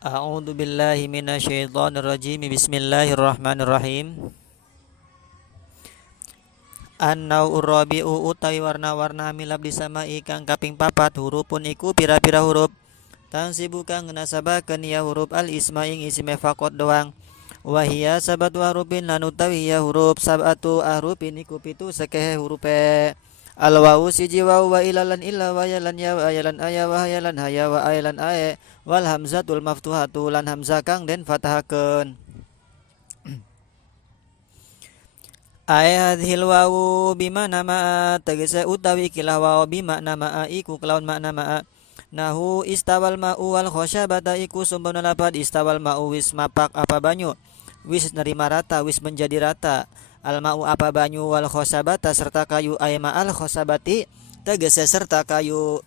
A'udzu billahi minasyaitonir rajim. Bismillahirrahmanirrahim. An-naur rabi'u utawi warna-warna milab disamai kang kaping papat hurufun iku pira-pira huruf tansibu kang nasabakeun ya huruf al isma ing isme faqat doang. Wahia sabatu harupin lan utawi ya huruf sabatu harupin iku pitu sakehe hurupe. Al wau siji wau wa ilalan illa wa yalan ya wa yalan aya wa yalan haya wa ayalan ae wal hamzatul maftuhatu lan hamzah kang den fatahakeun. Ae hadhil wawu bimana ma'a tegese utawi kilah wawu bimakna ma'a iku kelawan makna ma'a. Nahu istawal ma'u wal khosyabata iku sumpah lapad istawal ma'u wis mapak apa banyu, wis nerima rata, wis menjadi rata. Al ma'u apa banyu wal khosyabata serta kayu ae ma'al khosabati tegese serta kayu.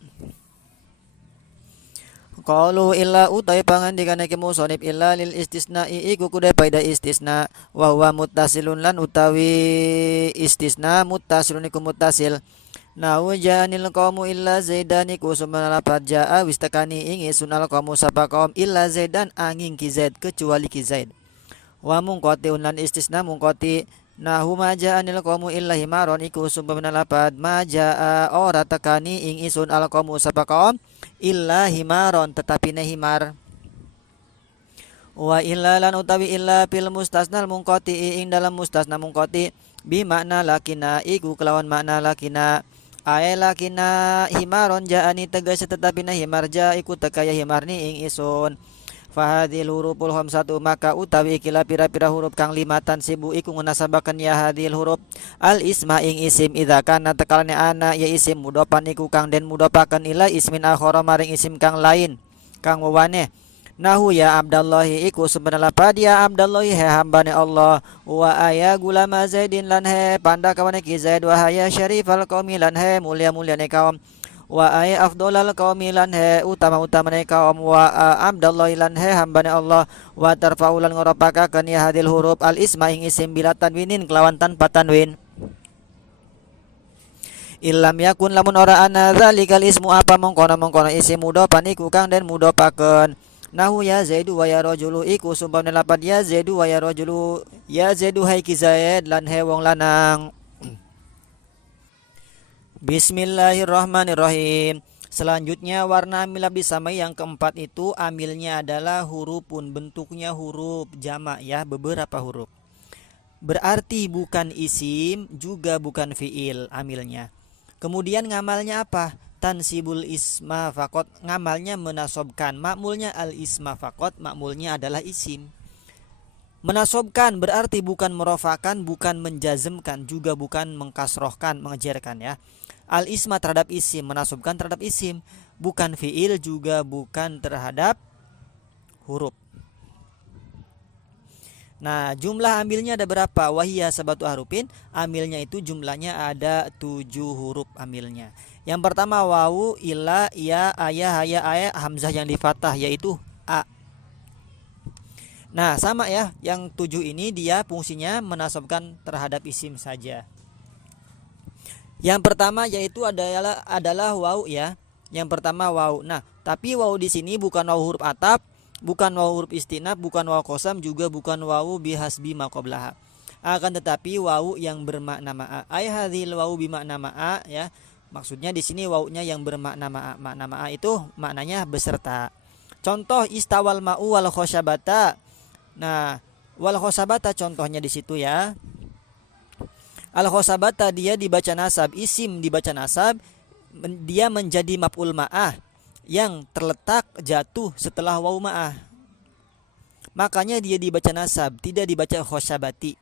Qalu illa utai pangandikane ke musonib illa lil istisna'i iku kudu paida istisna wa huwa muttasilun lan utawi istisna muttasilun iku muttasil. Nahu ja'anil qaumu illa zaidan iku sumana lapat ja'a wis tekani ing sunal qaumu sapa kaum illa zaidan angin ki zaid kecuali ki zaid. Wa mungqatiun lan istisna mungqati. Nahu ma ja'anil qaumu illa himaron iku sumana lapat ma ja'a ora tekani ing isun al qaumu sapa kaum illa himaron tetapi ne himar. Wa illa lan utawi illa fil mustasnal mungqati ing dalam mustasna mungqati bi makna lakina iku kelawan makna lakina. Ae lakina himaron ja'ani tegese tetapi na himar ja iku tekaya himarni ing isun. Fahadil huruful khamsatu maka utawi ikila pira-pira huruf kang limatan sibu iku ngunasabakan ya hadil huruf al isma ing isim idza kana tekalane ana ya isim mudopan iku kang den mudopaken ila ismin akhara maring isim kang lain kang wewane. Nahu ya Abdallahi iku sebenarnya lapad ya Abdallahi he hambane Allah wa aya gulama zaidin lan he panda kawane ki zaid wa haya syarifal qaumi lan he mulia-muliane kaum wa ay afdolal qaumi lan he utama-utamane kaum wa Abdallahi lan he hambane Allah wa tarfaulan ngorapakaken ya hadil huruf al isma ing isim bila tanwinin kelawan tanpa tanwin. Illam yakun lamun ora ana zalikal ismu apa mongkono isim mudhopan iku kang den mudhopaken. Nahu ya zaidu wa ya rajulu iku sumpah lapan ya zaidu wa ya rajulu ya zaidu hai ki zaid lan he wong lanang. Bismillahirrahmanirrahim. Selanjutnya warna amil bisamai yang keempat itu amilnya adalah hurufun, bentuknya huruf jamak ya, beberapa huruf. Berarti bukan isim juga bukan fiil amilnya. Kemudian ngamalnya apa? Tansibul isma fakot, ngamalnya menasobkan, makmulnya al isma fakot, makmulnya adalah isim. Menasobkan berarti bukan merofakan, bukan menjazmkan, juga bukan mengkasrohkan, mengejarkan ya. Al isma terhadap isim, menasobkan terhadap isim, bukan fiil juga bukan terhadap huruf. Nah, jumlah amilnya ada berapa? Wahia sabatu harupin, amilnya itu jumlahnya ada 7 huruf amilnya. Yang pertama wawu, ila, ya, ayah, haya, aya, hamzah yang di fathah yaitu a. Nah, sama ya, yang 7 ini dia fungsinya menasobkan terhadap isim saja. Yang pertama yaitu adalah wawu ya. Yang pertama wawu. Nah, tapi wawu di sini bukan wawu huruf ataf, bukan wawu huruf istinaf, bukan wawu qasam, juga bukan wawu bihasbi ma qablaha. Akan tetapi wawu yang bermakna ma'a. Ai hadzal wawu bimakna ma'a ya. Maksudnya di sini wawunya yang bermakna ma'a. Makna ma'a itu maknanya beserta. Contoh istawal ma'u wal khosyabata. Nah, wal khosyabata contohnya di situ ya. Al khosabata dia dibaca nasab, isim dibaca nasab, dia menjadi maf'ul ma'ah yang terletak jatuh setelah wawu ma'ah. Makanya dia dibaca nasab, tidak dibaca khosabati.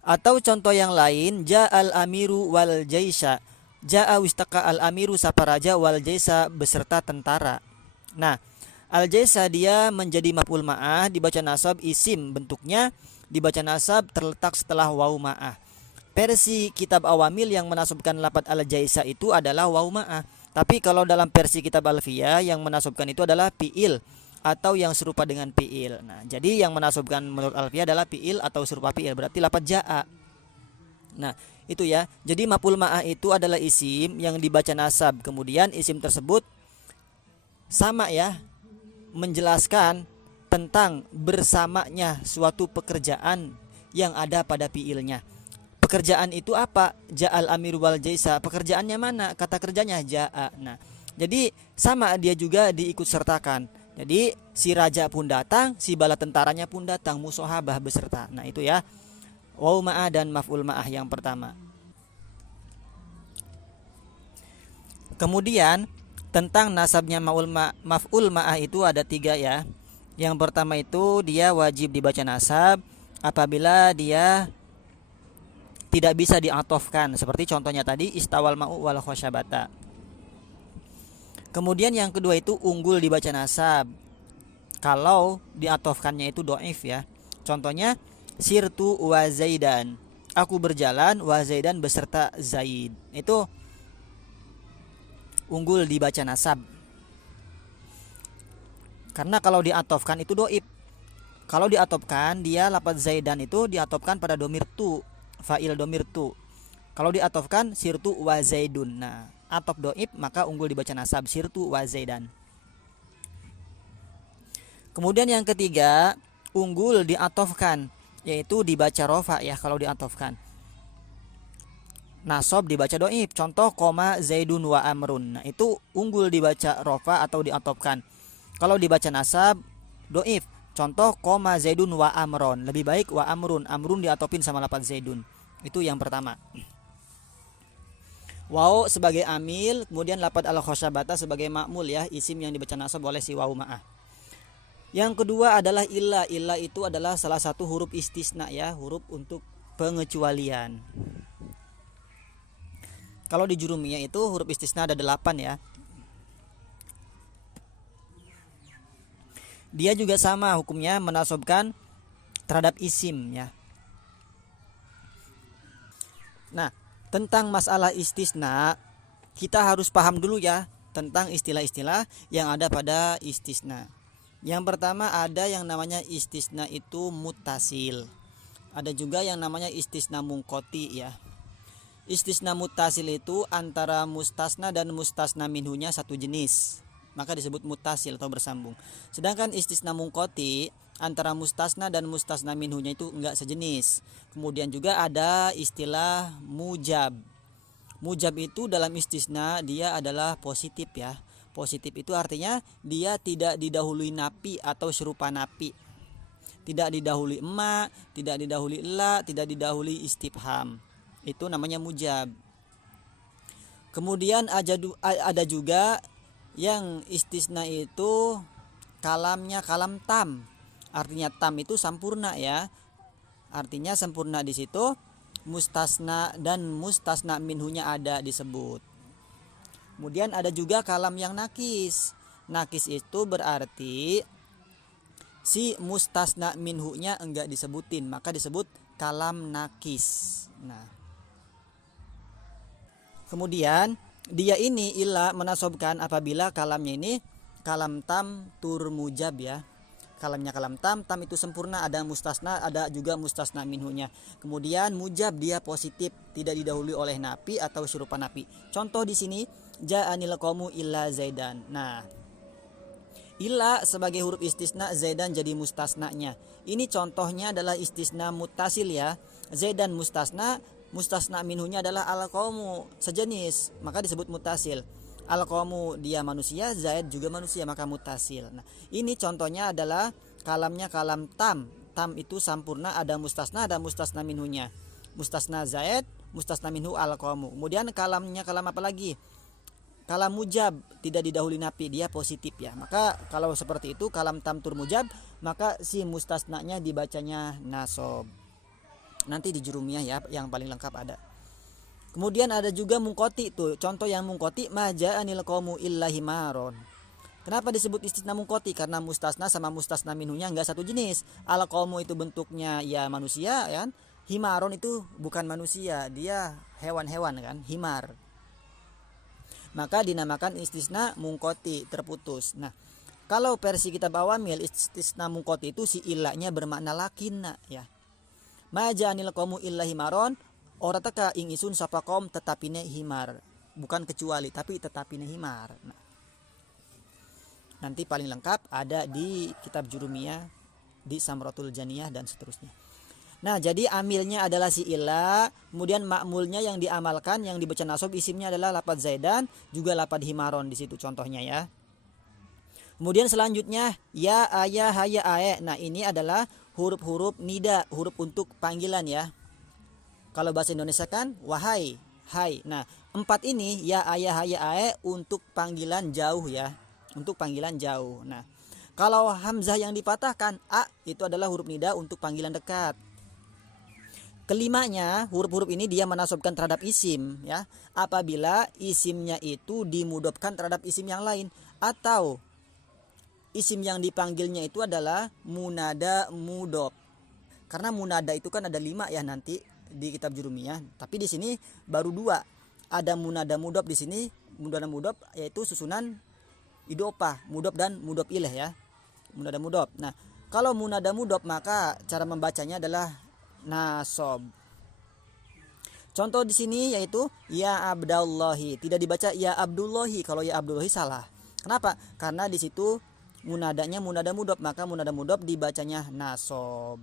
Atau contoh yang lain, ja'al amiru wal jaisa. Ja'a wistaka al amiru sapa raja wal jaisa beserta tentara. Nah, al jaisa dia menjadi maf'ul ma'ah, dibaca nasab, isim bentuknya dibaca nasab terletak setelah wawu ma'ah. Versi kitab awamil yang menasabkan lafaz al-jaisa itu adalah wawu ma'ah. Tapi kalau dalam versi kitab alfiyah yang menasabkan itu adalah fi'il atau yang serupa dengan fi'il. Nah, jadi yang menasabkan menurut alfiyah adalah fi'il atau serupa fi'il, berarti lafaz ja'a. Nah, itu ya. Jadi maf'ul ma'ah itu adalah isim yang dibaca nasab. Kemudian isim tersebut sama ya, menjelaskan tentang bersamanya suatu pekerjaan yang ada pada fiilnya. Pekerjaan itu apa? Ja'al amir wal jaisa. Pekerjaannya mana? Kata kerjanya ja'a. Nah, jadi sama dia juga diikut sertakan. Jadi si raja pun datang, si bala tentaranya pun datang, musohabah beserta. Nah, itu ya. Waw ma'ah dan maf'ul ma'ah yang pertama. Kemudian tentang nasabnya maf'ul ma'ah itu ada 3 ya. Yang pertama itu dia wajib dibaca nasab apabila dia tidak bisa diatofkan, seperti contohnya tadi istawal ma'u wal khosyabata. Kemudian yang kedua itu unggul dibaca nasab kalau diatofkannya itu doif ya. Contohnya sirtu wa zaidan, aku berjalan wa zaidan beserta Zaid. Itu unggul dibaca nasab. Karena kalau diatofkan itu doif. Kalau diatofkan dia lafaz zaidan itu diatofkan pada domir tu, fa'il domir tu. Kalau diatofkan sirtu wa zaidun. Nah, atof doif maka unggul dibaca nasab sirtu wa zaidan. Kemudian yang ketiga, unggul diatofkan, yaitu dibaca rofa ya kalau diatofkan. Nasab dibaca doif. Contoh koma zaidun wa amrun. Nah, itu unggul dibaca rofa atau diatofkan. Kalau dibaca nasab doif. Contoh koma zaidun wa amron. Lebih baik wa amrun. Amrun diatopin sama lafaz zaidun. Itu yang pertama. Waw sebagai amil, kemudian lafaz al khosyabata sebagai ma'mul ya, isim yang dibaca nasab oleh si waw ma'ah. Yang kedua adalah illa. Illa itu adalah salah satu huruf istisna ya, huruf untuk pengecualian. Kalau di jurumiyah itu huruf istisna ada 8 ya. Dia juga sama hukumnya menasobkan terhadap isim ya. Nah, tentang masalah istisna kita harus paham dulu ya tentang istilah-istilah yang ada pada istisna. Yang pertama ada yang namanya istisna itu muttasil. Ada juga yang namanya istisna munqati ya. Istisna muttasil itu antara mustasna dan mustasna minhunya satu jenis, maka disebut muttasil atau bersambung. Sedangkan istisna munqati antara mustasna dan mustasna minhunya itu enggak sejenis. Kemudian juga ada istilah mujab. Mujab itu dalam istisna dia adalah positif ya. Positif itu artinya dia tidak didahului napi atau serupa napi. Tidak didahului emma, tidak didahului la, tidak didahului istifham. Itu namanya mujab. Kemudian ada juga yang istisna itu kalamnya kalam tam. Artinya tam itu sampurna ya. Artinya sempurna di situ. Mustasna dan mustasna minhunya ada disebut. Kemudian ada juga kalam yang nakis. Nakis itu berarti si mustasna minhunya enggak disebutin, maka disebut kalam nakis. Nah, kemudian dia ini illa menasobkan apabila kalamnya ini kalam tam tur mujab ya. Kalamnya kalam tam itu sempurna, ada mustasna, ada juga mustasna minhunya. Kemudian mujab dia positif, tidak didahului oleh napi atau serupa napi. Contoh di sini ja'anil qaumu illa zaidan. Nah, illa sebagai huruf istisna, zaidan jadi mustasnanya. Ini contohnya adalah istisna muttasil ya. Zaidan mustasna, mustasna minhunya adalah al qaumu sejenis, maka disebut muttasil. Al qaumu dia manusia, zaid juga manusia, maka muttasil. Nah, ini contohnya adalah kalamnya kalam tam. Tam itu sampurna, ada mustasna minhunya. Mustasna zaid, mustasna minhu al qaumu. Kemudian kalamnya kalam apa lagi? Kalam mujab, tidak didahului napi, dia positif ya. Maka kalau seperti itu kalam tam tur mujab, maka si mustasnanya dibacanya nasob. Nanti di jurumiyah ya yang paling lengkap ada. Kemudian ada juga mungkoti tuh. Contoh yang mungkoti maja'anil qaumu illa himaron. Kenapa disebut istisna mungkoti? Karena mustasna sama mustasna minhunya enggak satu jenis. Al qaumu itu bentuknya ya manusia kan. Himaron itu bukan manusia, dia hewan-hewan kan, himar. Maka dinamakan istisna mungkoti, terputus. Nah, kalau versi kitab awamil istisna mungkoti itu si ilahnya bermakna lakinna ya. Maja'anil qaumu illa himaron. Ora teka ing isun sapa kaum tetapine himar, bukan kecuali tapi tetapine himar. Nah, nanti paling lengkap ada di kitab Jurumiyah, di Samratul Janiyah dan seterusnya. Nah, jadi amilnya adalah si illa, kemudian ma'mulnya yang diamalkan, yang dibaca nasab isimnya adalah lapad zaidan, juga lapad himaron di situ contohnya ya. Kemudian selanjutnya ya, ayah, haya, ae. Nah, ini adalah huruf-huruf nida, huruf untuk panggilan ya. Kalau bahasa Indonesia kan wahai, hai. Nah, 4 ini ya, ayah, haya, ae untuk panggilan jauh ya. Untuk panggilan jauh. Nah, kalau hamzah yang dipatahkan a itu adalah huruf nida untuk panggilan dekat. Kelimanya, huruf-huruf ini dia menasobkan terhadap isim ya. Apabila isimnya itu dimudofkan terhadap isim yang lain, atau isim yang dipanggilnya itu adalah munada mudof. Karena munada itu kan ada 5 ya nanti di kitab Jurumiyah, tapi di sini baru 2. Ada munada mudof di sini, munada mudof yaitu susunan idopah, mudof dan mudof ilaih ya. Munada mudof. Nah, kalau munada mudof maka cara membacanya adalah nasob. Contoh di sini yaitu ya Abdallahi, tidak dibaca ya Abdullahi. Kalau ya Abdullahi salah. Kenapa? Karena di situ munadanya munada mudof, maka munada mudof dibacanya nasob.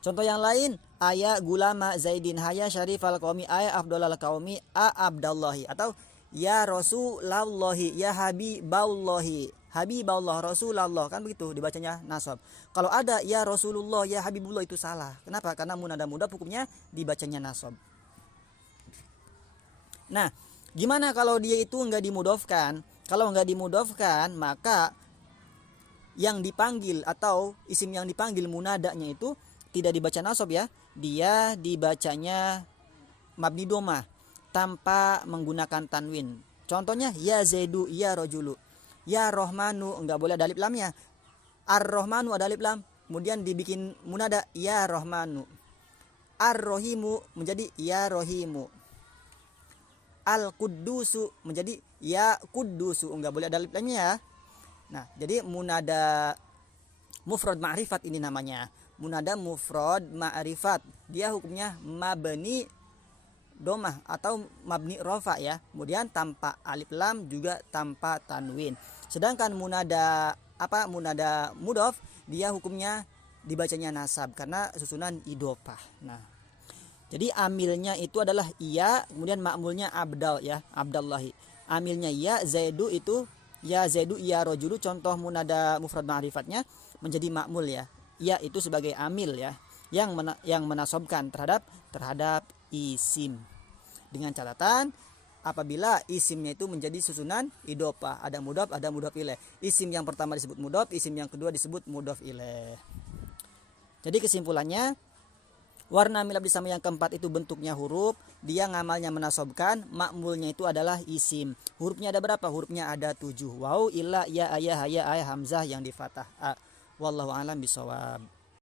Contoh yang lain, aya gulama Zaidin, haya syarifal qaumi, aya afdalal qaumi, a Abdallahi, atau ya Rasulullahi, ya Habiballahi, Habibullah, Rasulullah, kan begitu dibacanya nasab. Kalau ada ya Rasulullah, ya Habibullah itu salah. Kenapa? Karena munada mudof hukumnya dibacanya nasab. Nah, gimana kalau dia itu enggak dimudofkan? Kalau enggak dimudofkan, maka yang dipanggil atau isim yang dipanggil munadanya itu tidak dibaca nasab ya. Dia dibacanya mabni domah tanpa menggunakan tanwin. Contohnya ya Zaidu, ya Rojulu. Ya Rohmanu, enggak boleh ada alif lamnya. Ar-Rohmanu ada alif lam, kemudian dibikin munada ya Rohmanu. Ar-Rohimu menjadi ya Rohimu. Al-Quddusu menjadi ya Quddusu, enggak boleh ada alif lamnya ya. Nah, jadi munada mufrad ma'rifat ini namanya. Munada mufrad ma'rifat. Dia hukumnya mabni domah atau mabni rofa ya, kemudian tanpa alif lam juga tanpa tanwin. Sedangkan munada mudof dia hukumnya dibacanya nasab karena susunan idopah. Nah, jadi amilnya itu adalah iya, kemudian makmulnya abdal ya, Abdallahi. Amilnya ya Zaidu itu ya Zaidu, ya Rojulu, contoh munada mufrad ma'rifatnya menjadi makmul ya. Ya itu sebagai amil ya, yang menasobkan terhadap isim, dengan catatan apabila isimnya itu menjadi susunan idopah, ada mudof ilaih. Isim yang pertama disebut mudof, isim yang kedua disebut mudof ilaih. Jadi kesimpulannya, warna milab disama yang keempat itu bentuknya huruf, dia ngamalnya menasobkan, makmulnya itu adalah isim. Hurufnya ada berapa? Hurufnya ada 7. Waw, illa, ya, ayah, haya, ayah, hamzah yang di fathah. Wallahu a'lam bishawab.